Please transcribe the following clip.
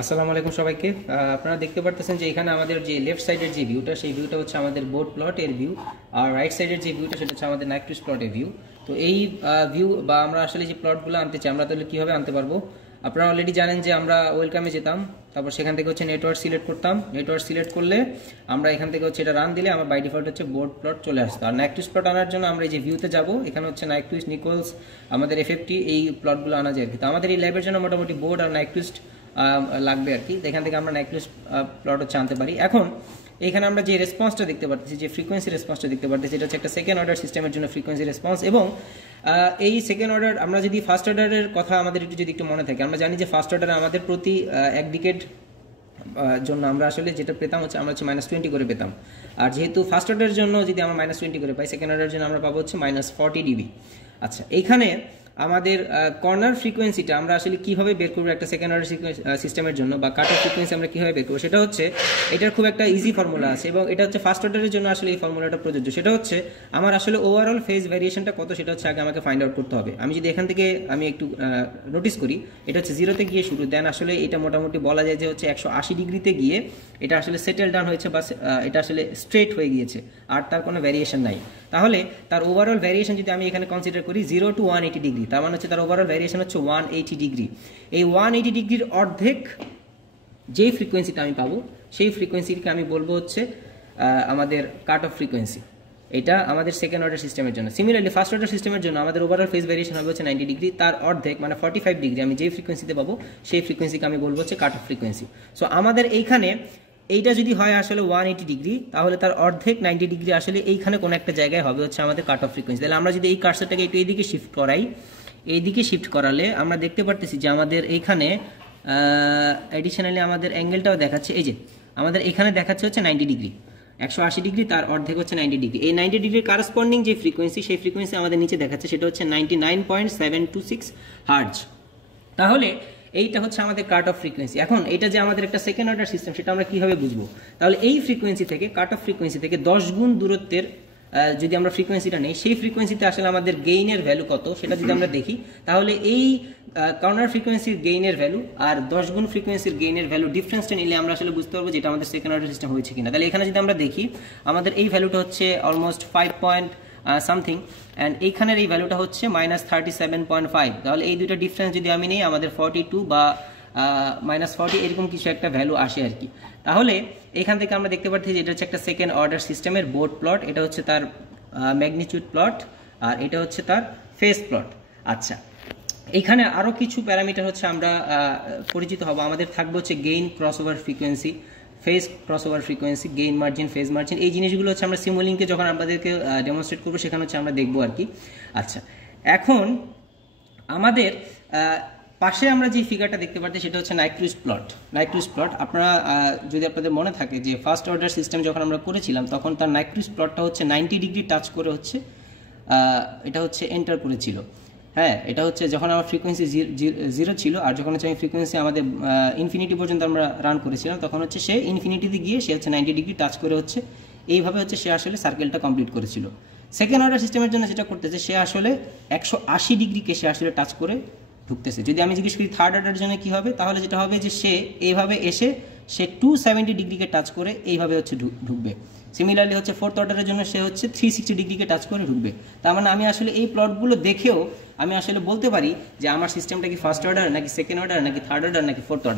আসসালামু আলাইকুম সবাইকে। আপনারা দেখতে পারতেছেন যে এখানে আমাদের যে লেফট সাইডের যে ভিউটা, সেই ভিউটা হচ্ছে আমাদের বোর্ড প্লটের ভিউ, আর রাইট সাইডের যে ভিউটা সেটা হচ্ছে আমাদের নাইকুইস্ট প্লটের ভিউ। তো এই ভিউ বা আমরা আসলে যে প্লটগুলো আনতে চাই, আমরা তাহলে কীভাবে আনতে পারবো? আপনারা অলরেডি জানেন যে আমরা ওয়েলকামে যেতাম, তারপর সেখান থেকে হচ্ছে নেটওয়ার্ক সিলেক্ট করতাম। নেটওয়ার্ক সিলেক্ট করলে আমরা এখান থেকে হচ্ছে এটা রান দিলে আমার বাই ডিফল্ট হচ্ছে বোর্ড প্লট চলে আসতো। আর নাইকুইস্ট প্লট আনার জন্য আমরা এই যে ভিউতে যাব, এখানে হচ্ছে নাইকুইস্ট, নিকোলস, আমাদের এফএফটি, এই প্লটগুলো আনা যায় আর কি। তো আমাদের এই ল্যাবের জন্য মোটামুটি বোর্ড আর নাইকুইস্ট লাগবে আর কি। এখান থেকে আমরা নাইকুইস্ট প্লট হচ্ছে আনতে পারি। এখন এখানে আমরা যে রেসপন্সটা দেখতে পাচ্ছি, যে ফ্রিকোয়েন্সি রেসপন্সটা দেখতে পাচ্ছি, এটা হচ্ছে একটা সেকেন্ড অর্ডার সিস্টেমের জন্য ফ্রিকোয়েন্সি রেসপন্স। এবং এই সেকেন্ড অর্ডার, আমরা যদি ফার্স্ট অর্ডারের কথা আমাদের একটু মনে থাকে, আমরা জানি যে ফার্স্ট অর্ডারে আমাদের প্রতি এক ডিকেড জন্য আমরা আসলে যেটা পেতাম হচ্ছে আমরা হচ্ছে -20 করে পেতাম। আর যেহেতু ফার্স্ট অর্ডারের জন্য যদি আমরা -20 করে পাই, সেকেন্ড অর্ডারের জন্য আমরা পাবো হচ্ছে -40 ডিবি। আচ্ছা, এইখানে আমাদের কর্নার ফ্রিকোয়েন্সিটা আমরা আসলে কীভাবে বের করবো একটা সেকেন্ড অর্ডার সিস্টেমের জন্য, বা কাট অফ ফ্রিকোয়েন্সি আমরা কীভাবে বের করবো, সেটা হচ্ছে এটার খুব একটা ইজি ফর্মুলা আছে, এবং এটা হচ্ছে ফার্স্ট অর্ডারের জন্য আসলে এই ফর্মুলাটা প্রযোজ্য। সেটা হচ্ছে আমার আসলে ওভারঅল ফেজ ভ্যারিয়েশনটা কত, সেটা হচ্ছে আগে আমাকে ফাইন্ড আউট করতে হবে। আমি যদি এখান থেকে আমি একটু নোটিস করি, এটা হচ্ছে 0-তে গিয়ে শুরু, দেন আসলে এটা মোটামুটি বলা যায় যে হচ্ছে 180 ডিগ্রিতে গিয়ে এটা আসলে সেটেল ডাউন হয়েছে, বা এটা আসলে স্ট্রেট হয়ে গিয়েছে, আর তার কোনো ভ্যারিয়েশন নাই। তাহলে তার ওভারঅল ভ্যারিয়েশন যদি আমি এখানে কনসিডার করি 0 to 180 ডিগ্রি, তার মানে হচ্ছে তার ওভারঅল ভ্যারিয়েশন হচ্ছে 180 ডিগ্রি। এই 180 ডিগ্রির অর্ধেক যেই ফ্রিকোয়েন্সিটা আমি পাবো, সেই ফ্রিকোয়েন্সিকে আমি বলবো হচ্ছে আমাদের কাট অফ ফ্রিকোয়েন্সি। এটা আমাদের সেকেন্ড অর্ডার সিস্টেমের জন্য। সিমিলারলি ফার্স্ট অর্ডার সিস্টেমের জন্য আমাদের ওভারঅল ফেজ ভ্যারিয়েশন হবে হচ্ছে 90 ডিগ্রি, তার অর্ধেক মানে 45 ডিগ্রি আমি যেই ফ্রিকোয়েন্সিতে পাবো, সেই ফ্রিকোয়েন্সিকে আমি বলবো হচ্ছে কাট অফ ফ্রিকোয়েন্সি। সো আমাদের এইখানে এইটা যদি হয় আসলে 180 ডিগ্রি, তাহলে তার অর্ধেক 90 ডিগ্রি আসলে এইখানে কোনো একটা জায়গায় হবে হচ্ছে আমাদের কাট অফ ফ্রিকোয়েন্সি। তাহলে আমরা যদি এই কার্সারটাকে একটু এইদিকে শিফট করাই, এইদিকে শিফট করালে আমরা দেখতে পারতেছি যে আমাদের এইখানে অ্যাডিশনালি আমাদের অ্যাঙ্গেলটাও দেখাচ্ছে। এই যে আমাদের এখানে দেখাচ্ছে হচ্ছে 90 ডিগ্রি, 180 ডিগ্রি, তার অর্ধেক হচ্ছে 90 ডিগ্রি। এই 90 ডিগ্রির কারসপন্ডিং যে ফ্রিকোয়েন্সি, সেই ফ্রিকোয়েন্সি আমাদের নিচে দেখাচ্ছে, সেটা হচ্ছে 99.726 হার্টজ। তাহলে এইটা হচ্ছে আমাদের কাট অফ ফ্রিকোয়েন্সি। এখন এটা যে আমাদের একটা সেকেন্ড অর্ডার সিস্টেম, সেটা আমরা কীভাবে বুঝবো? তাহলে এই ফ্রিকোয়েন্সি থেকে, কাট অফ ফ্রিকোয়েন্সি থেকে 10 গুণ দূরত্বের যদি আমরা ফ্রিকোয়েন্সিটা নেই, সেই ফ্রিকোয়েন্সিতে আসলে আমাদের গেইনের ভ্যালু কত সেটা যদি আমরা দেখি, তাহলে এই কর্নার ফ্রিকোয়েন্সির গেইনের ভ্যালু আর 10 গুণ ফ্রিকোয়েন্সির গেইনের ভ্যালু ডিফারেন্সটা নিলে আমরা আসলে বুঝতে পারবো যে এটা আমাদের সেকেন্ড অর্ডার সিস্টেম হয়েছে কিনা। তাহলে এখানে যদি আমরা দেখি, আমাদের এই ভ্যালুটা হচ্ছে অলমোস্ট 5 পয়েন্ট সামথিং, অ্যান্ড এইখানের এই ভ্যালুটা হচ্ছে -37.5। তাহলে এই দুটো ডিফারেন্স যদি আমি নিই, আমাদের 42 বা -40 এরকম কিছু একটা ভ্যালু আসে আর কি। তাহলে এখান থেকে আমরা দেখতে পাচ্ছি যে এটা হচ্ছে একটা সেকেন্ড অর্ডার সিস্টেমের বোর্ড প্লট। এটা হচ্ছে তার ম্যাগনিটিউড প্লট, আর এটা হচ্ছে তার ফেজ প্লট। আচ্ছা, এখানে আরও কিছু প্যারামিটার হচ্ছে আমরা পরিচিত হব। আমাদের থাকবে হচ্ছে gain, crossover frequency, phase crossover frequency, gain margin, phase margin. এই জিনিসগুলো হচ্ছে আমরা সিমুলিংকে যখন আপনাদেরকে ডেমনস্ট্রেট করবো, সেখানে হচ্ছে আমরা দেখবো আর কি। আচ্ছা, এখন আমাদের পাশে আমরা যে ফিগারটা দেখতে পাচ্ছি, সেটা হচ্ছে নাইকুইস্ট প্লট। নাইকুইস্ট প্লট আপনারা যদি আপনাদের মনে থাকে যে ফার্স্ট অর্ডার সিস্টেম যখন আমরা করেছিলাম, তখন তার নাইকুইস্ট প্লটটা হচ্ছে 90 ডিগ্রি টাচ করে হচ্ছে এটা হচ্ছে এন্টার করেছিল। হ্যাঁ, এটা হচ্ছে যখন আমার ফ্রিকোয়েন্সি 0 ছিল, আর যখন হচ্ছে আমি ফ্রিকোয়েন্সি আমাদের ইনফিনিটি পর্যন্ত আমরা রান করেছিলাম, তখন হচ্ছে সে ইনফিনিটিতে গিয়ে সে হচ্ছে 90 ডিগ্রি টাচ করে হচ্ছে এইভাবে হচ্ছে সে আসলে সার্কেলটা কমপ্লিট করেছিল। সেকেন্ড অর্ডার সিস্টেমের জন্য যেটা করতেছে, সে আসলে 180 ডিগ্রিকে সে আসলে টাচ করে ঢুকতেছে। যদি আমি জিজ্ঞেস করি থার্ড অর্ডারের জন্য কী হবে, তাহলে যেটা হবে যে সে এইভাবে এসে সে 270 ডিগ্রিকে টাচ করে এইভাবে হচ্ছে ঢুকবে। সিমিলারলি হচ্ছে ফোর্থ অর্ডারের জন্য সে হচ্ছে 360 ডিগ্রিকে টাচ করে ঢুকবে। তার মানে আমি আসলে এই প্লটগুলো দেখেও আমি আসলে বলতে পারি যে আমার সিস্টেমটা কি ফার্স্ট অর্ডার, নাকি সেকেন্ড অর্ডার, নাকি থার্ড অর্ডার, নাকি ফোর্থ অর্ডার।